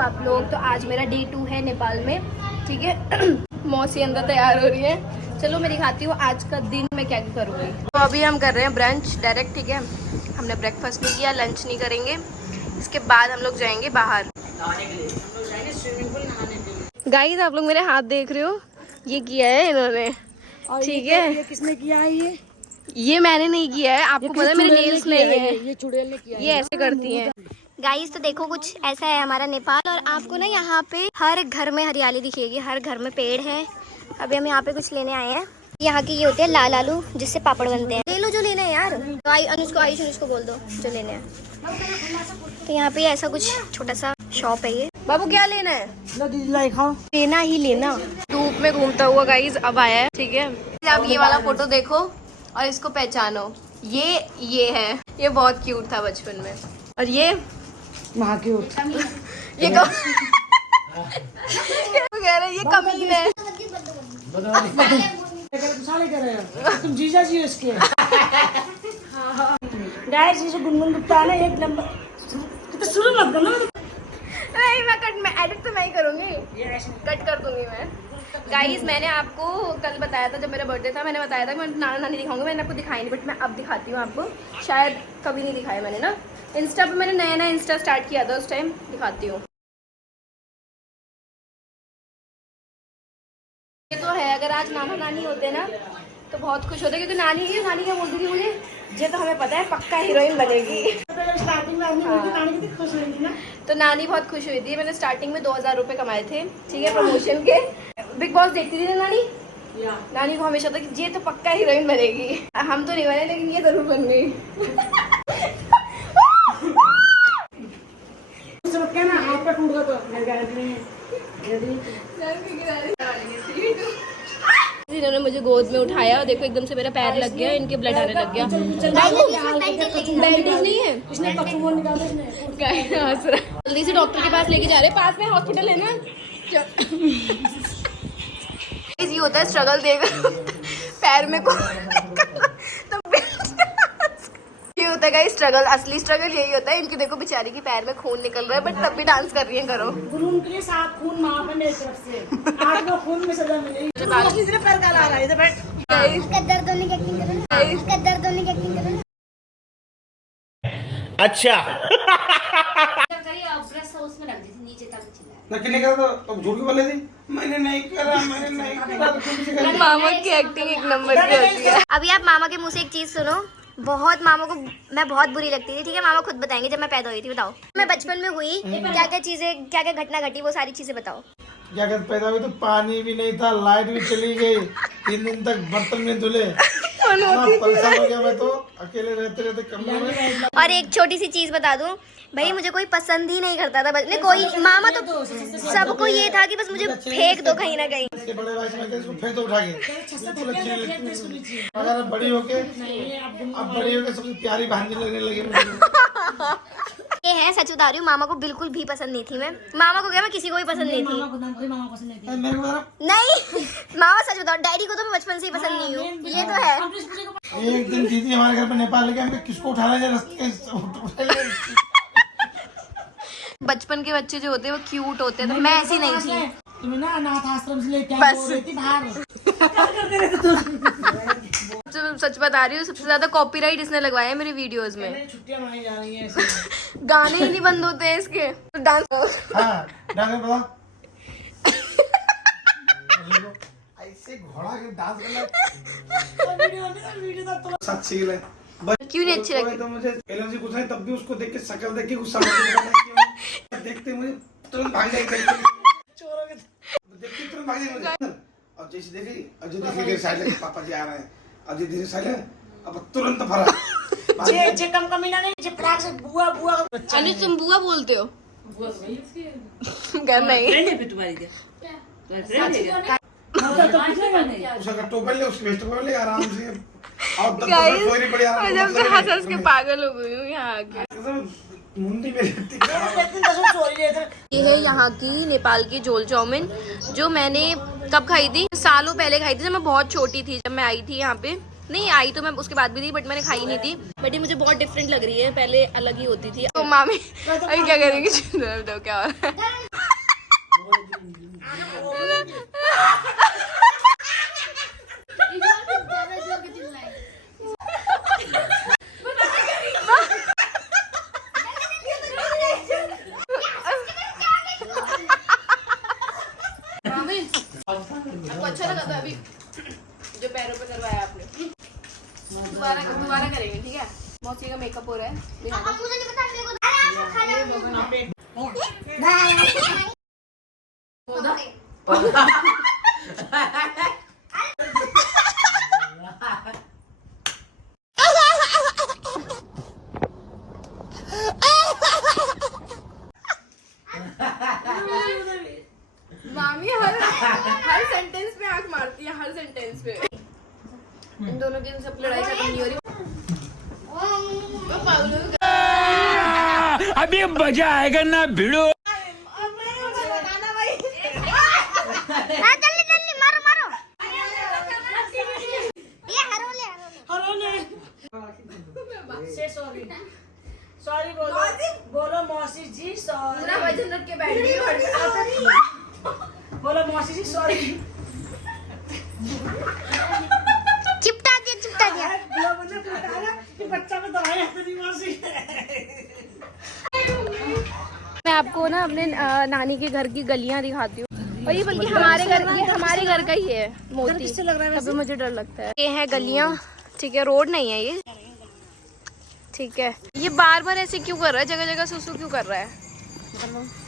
आप लोग। तो आज मेरा डे 2 है नेपाल में, ठीक है। मौसी अंदर तैयार हो रही है। चलो मैं दिखाती हूँ आज का दिन मैं क्या करूँगी। तो अभी हम कर रहे हैं ब्रंच डायरेक्ट, ठीक है। हमने ब्रेकफास्ट नहीं किया, लंच नहीं करेंगे। इसके बाद हम लोग जाएंगे बाहर नहाने के लिए। हम लोग जाएंगे स्विमिंग पूल नहाने के लिए। गाइस आप लोग मेरे हाथ देख रहे हो, ये किया है इन्होंने, ठीक है। ये किसने किया है? ये मैंने नहीं किया है, आपको पता है मेरे नेल्स नहीं है। ये चुड़ैल ने किया है। ये ऐसे करती हैं। गाइस तो देखो कुछ ऐसा है हमारा नेपाल, और आपको ना यहाँ पे हर घर में हरियाली दिखेगी, हर घर में पेड़ है। अभी हम यहाँ पे कुछ लेने आए हैं। यहाँ की ये होते हैं लाल आलू, जिससे पापड़ बनते हैं। ले लो जो लेना है यार। तो आयुष को बोल दो जो लेने हैं। तो यहाँ पे ऐसा कुछ छोटा सा शॉप है। ये बाबू क्या लेना है? लेना ही लेना। धूप में घूमता हुआ गाइस अब आया है, ठीक है। आप ये वाला फोटो देखो और इसको पहचानो। ये है, ये बहुत क्यूट था बचपन में। और ये क्यूट, ये कह रहे ये कमीन है। तुम जीजा जी इसके। गाइस ये जो गुनगुन गुप्ता है ना, एक नंबर। तो शुरू मत करना। नहीं मैं एडिट तो मैं ही करूंगी, कट कर दूंगी मैं। गाइस मैंने आपको कल बताया था, जब मेरा बर्थडे था, मैंने बताया था कि मैं नाना नानी दिखाऊंगी। मैंने आपको दिखाई नहीं, बट मैं अब दिखाती हूँ आपको। शायद कभी नहीं दिखाया मैंने ना। इंस्टा पे मैंने नया इंस्टा स्टार्ट किया था, उस टाइम दिखाती हूँ। ये तो है, अगर आज नाना नानी होते ना तो बहुत खुश होते, क्योंकि नानी क्या बोलती थी मुझे, ये तो हमें पता है पक्का हीरोइन बनेगी। स्टार्टिंग में नानी कितनी खुश हुई थी ना। तो नानी बहुत खुश हुई थी। मैंने स्टार्टिंग में 2000 रुपये कमाए थे, ठीक है, प्रमोशन के। बिग बॉस देखती थी ना नानी। नानी को हमेशा था कि ये तो पक्का हीरोइन बनेगी। हम तो नहीं बने, लेकिन ये जरूर बन गई। इन्होंने मुझे गोद में उठाया और देखो एकदम से मेरा पैर लग गया, इनके ब्लड आने लग गया। बैंडेज नहीं है, जल्दी से डॉक्टर के पास लेके जा रहे, पास में हॉस्पिटल है ना। ये होता है स्ट्रगल, देख पैर में को ये होता है स्ट्रगल, असली स्ट्रगल यही होता है। इनकी देखो बेचारी की पैर में खून निकल रहा है, बट तब भी डांस कर रही है। करो गुरुन के लिए 7 खून मां पर मेरी तरफ से, 8 खून में सजा मिलेगी। तीसरे पैर का ला रहा है, इधर बैठ। इसका दर्द होने की एक्टिंग करो, इसका दर्द होने की एक्टिंग करो। अच्छा झूठ बोले थी, मैंने नहीं करा। मामा की एक्टिंग एक नंबर की होती है। अभी आप मामा के मुंह से एक चीज सुनो। बहुत मामा को मैं बहुत बुरी लगती थी, ठीक है। मामा खुद बताएंगे जब मैं पैदा हुई थी। बताओ मैं बचपन में हुई, क्या क्या चीजें, क्या क्या घटना घटी, वो सारी चीजें बताओ। क्या कहते पैदा हुई तो पानी भी नहीं था, लाइट भी चली गई, 3 दिन तक बर्तन में धुले। परेशान हो गया मैं तो, अकेले रहते कमरे में। और एक छोटी सी चीज बता दूं भाई, मुझे कोई पसंद ही नहीं करता था। नहीं कोई, मामा तो सबको ये था कि बस मुझे फेंक दो कहीं ना कहीं। इसके बड़े भाई से इसको फेंक दो उठा के। अगर बड़ी होके सबसे प्यारी भांजी लगने लगी। ये है, सच बता रही हूँ, मामा को बिल्कुल भी पसंद नहीं थी मैं। मामा को क्या, मैं किसी को भी पसंद नहीं थी। नहीं मामा सच बताओ, डैडी को तो मैं बचपन से ही पसंद नहीं हूँ, ये तो है। एक दिन दीदी हमारे घर पे नेपाल लेके हमको किसको उठाना जाए रास्ते। बचपन के बच्चे जो होते हैं वो क्यूट होते हैं, तो मैं ऐसी नहीं थी। तुम्हें ना अनाथ आश्रम से लेके बाहर। सच बता रही हूँ, सबसे ज्यादा कॉपीराइट इसने लगवाया है मेरी वीडियोस में। छुट्टियां मनाई जा रही हैं, गाने ही नहीं बंद होते हैं इसके। डांस ऐसे घोड़ा के डांस क्यों नहीं अच्छी लगी? तो मुझे एलर्जी कुछ नहीं, तब भी उसको देख के शक्ल देख के गुस्सा देखते मुझे तुरंत भाग जाएगी, देखते तुरंत भाग जाएगी। और जैसे देखी अजय देखी साइड पापा जी आ रहे हैं, अजय धीरे साइड अब तुरंत भरा। जे कम कमीना नहीं, जे फटाक से बुआ अनुज तुम बुआ बोलते हो? क्या नहीं उसका टोपल ले, उसकी वेस्ट ले आराम से। और जब से हंस के पागल हो गई हूँ यहाँ आके। मुंडी में ये है यहाँ की नेपाल की झोल चाउमीन, जो मैंने कब खाई थी, सालों पहले खाई थी, जब मैं बहुत छोटी थी। जब मैं आई थी यहाँ पे, नहीं आई तो मैं उसके बाद भी थी, बट मैंने खाई नहीं थी। बट ये मुझे बहुत डिफरेंट लग रही है, पहले अलग ही होती थी। तो मामी अभी क्या करेंगे, बताओ क्या हो रहा है। आपको अच्छा लगा था अभी जो पैरों पे करवाया आपने? दोबारा करेंगे, ठीक है? मौसी का मेकअप हो रहा है। मुझे नहीं पता, मेरे को मामी हर सेंटेंस पे आंख मारती है, हर सेंटेंस पे। इन दोनों की सब लड़ाई खत्म नहीं हो रही। अभी मजा आएगा ना भिड़ो। जल्दी जल्दी मारो मारो। ये हरोले से सॉरी सॉरी बोलो बोलो मौसी जी सॉरी। पूरा वजन रख के बैठ गई। बोलो मौसी जी सॉरी। चिपटा दिया कि बच्चा में दवाई आती मौसी। मैं आपको ना अपने नानी के घर की गलियां दिखाती हूँ, और ये बल्कि हमारे घर का ही है मोती। तभी मुझे डर लगता है। ये है गलियां, ठीक है, रोड नहीं है ये, ठीक है। ये बार बार ऐसे क्यों कर रहा है, जगह जगह सुसु क्यों कर रहा है?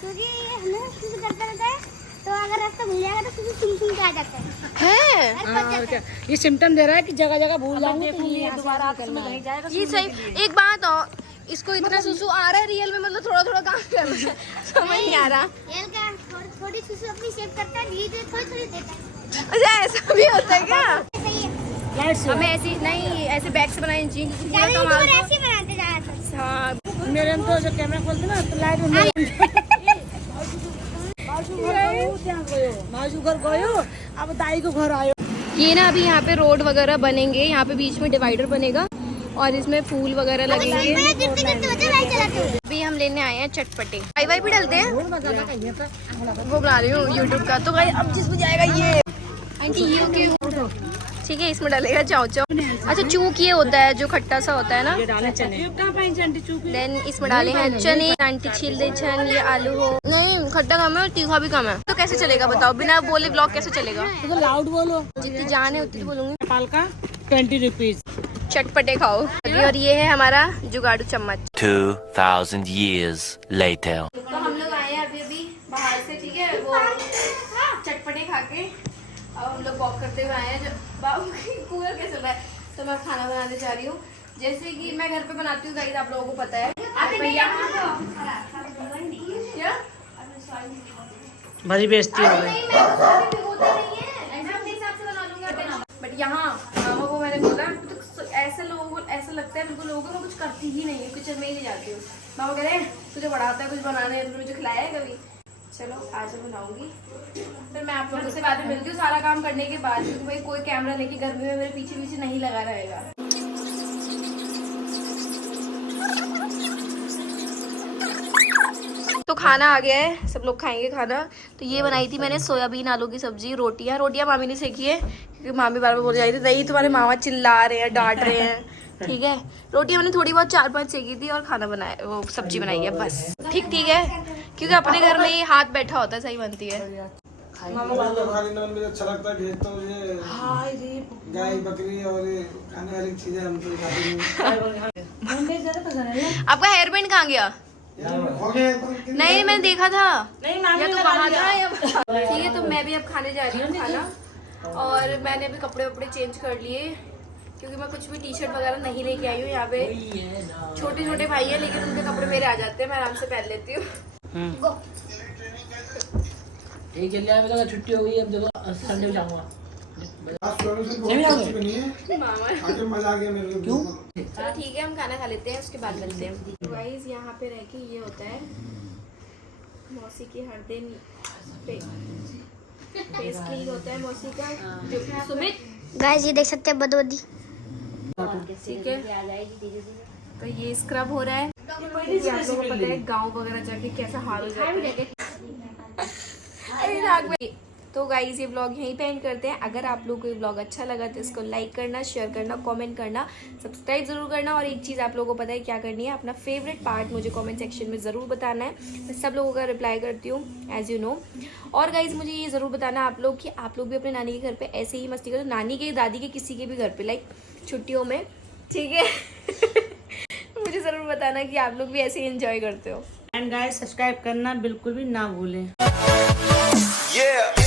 क्योंकि हमें सुसु करता रहता है, तो अगर रास्ता भूल जाएगा तो सुसु सुन के आ जाता है। ये सिम्टम दे रहा है कि जगह जगह भूल जाऊंगी, दोबारा नहीं जाएगा। ये सही। एक बात और, इसको इतना सुसु आ रहा है रियल में, मतलब थोड़ा थोड़ा काम कर रहा है, समझ नहीं आ रहा। ये क्या थोड़ी सुसु अपनी शेप करता है, धीरे धीरे थोड़ी थोड़ी देता है। अच्छा ऐसा भी होता है क्या? सही है। हमें ऐसी नहीं, ऐसे बैग से बनाए चाहिए। ऐसे बनाते जाते। हाँ, मेरे में तो जो कैमरा खोलते ना तो लाइट माजू घर गयो, अब दाई को घर आयो। ये ना अभी यहाँ पे रोड वगैरह बनेंगे, यहाँ पे बीच में डिवाइडर बनेगा और इसमें फूल वगैरह लगेंगे। अभी हम लेने आए हैं चटपटे, वाई वाई भी डलते हैं, वो बना रही हूँ यूट्यूब का। तो भाई अब जिसमें जाएगा ये आंटी, ये ओके, ठीक है, इसमें डालेगा चाव चाव। अच्छा चूक ये होता है जो खट्टा सा होता है ना, देन इसमें डाले हैं चने। आंटी छील दे छन, ये आलू हो। नहीं खट्टा कम है और तीखा भी कम है, तो कैसे चलेगा बताओ? बिना बोले ब्लॉग कैसे चलेगा? तो लाउड बोलो। जितनी जान है उतनी तो बोलूंगी। नेपाल का 20 रुपीज चटपटे खाओ अभी। और ये है हमारा जुगाड़ू चम्मच। 2000 years later. तो हम लोग आए हैं अभी बाहर से, ठीक है, वो चटपटे खा के अब हम लोग वॉक करते हुए आए हैं। बाबू कूलर कैसे चल रहा है, तो मैं खाना बनाने जा रही हूँ। जैसे कि मैं घर पे बनाती हूँ गाइस, आप लोगों को पता है। बड़ी बेइज्जती हो गई। बट यहाँ मामा को मैंने बोला तो ऐसे लोगों को ऐसा लगता है, बिल्कुल लोगों को मैं कुछ करती ही नहीं हूँ, किचन में ही नहीं जाती हूँ। मामा कह रहे हैं तुझे बढ़ाता है कुछ बनाने, मुझे खिलाया है कभी? चलो आज मैं बनाऊंगी, फिर मैं आप लोगों से बाद में मिलती हूँ सारा काम करने के बाद, क्योंकि भाई कोई कैमरा लेके गर्मी में मेरे पीछे पीछे नहीं लगा रहेगा। तो खाना आ गया है, सब लोग खाएंगे खाना। तो ये बनाई थी मैंने सोयाबीन आलू की सब्जी, रोटियां मामी ने सेकी है, क्योंकि मामी बार बार बोल जाती थी नहीं तुम्हारे मामा चिल्ला रहे हैं, डांट रहे हैं, ठीक है। रोटियां मैंने थोड़ी बहुत 4-5 सेकी थी और खाना बनाया, वो सब्जी बनाई है बस। ठीक है, क्योंकि अपने घर में ही हाथ बैठा होता है, सही बनती है। मुझे अच्छा लगता है, भेज तो ये गाय बकरी और ये खाने वाली चीजें हमको खाते हैं। आपका हेयर बैंड कहाँ गया? हो गया नहीं मैंने देखा था, या तो वहाँ था या ठीक है। तो मैं भी अब खाने जा रही हूँ खाना, और मैंने भी कपड़े वपड़े चेंज कर लिए, क्योंकि मैं कुछ भी टी शर्ट वगैरह नहीं लेके आई हूँ। यहाँ पे छोटे छोटे भाई हैं, लेकिन उनके कपड़े मेरे आ जाते हैं, मैं आराम से पहन लेती हूँ। छुट्टी हो गई, अब देखो संडे जाऊंगा। मजा आ गया मेरे को। क्यों? चलो ठीक है, हम खाना खा लेते हैं, उसके बाद मिलते हैं। गाइस यहाँ पे रह के ये होता है मौसी की हर दिन फेस क्लीन होता है मौसी का, जो कि सुमित गाइस ये देख सकते हैं बदबदी, ठीक है। तो ये स्क्रब हो रहा है, क्योंकि आप लोगों को पता है गाँव वगैरह जाके कैसा हाल हो जाता है। अरे राग में तो गाइज ये ब्लॉग यहीं पे एंड करते हैं। अगर आप लोगों को ये ब्लॉग अच्छा लगा तो इसको लाइक करना, शेयर करना, कमेंट करना, सब्सक्राइब जरूर करना। और एक चीज़ आप लोगों को पता है क्या करनी है, अपना फेवरेट पार्ट मुझे कमेंट सेक्शन में ज़रूर बताना है। मैं सब लोगों का रिप्लाई करती हूँ एज यू नो। और गाइज मुझे ये ज़रूर बताना आप लोग कि आप लोग भी अपने नानी के घर पर ऐसे ही मस्ती करो, नानी के, दादी के, किसी के भी घर पर, लाइक छुट्टियों में, ठीक है। मुझे ज़रूर बताना कि आप लोग भी ऐसे ही एंजॉय करते हो। एंड गाइस सब्सक्राइब करना बिल्कुल भी ना भूलें। Yeah.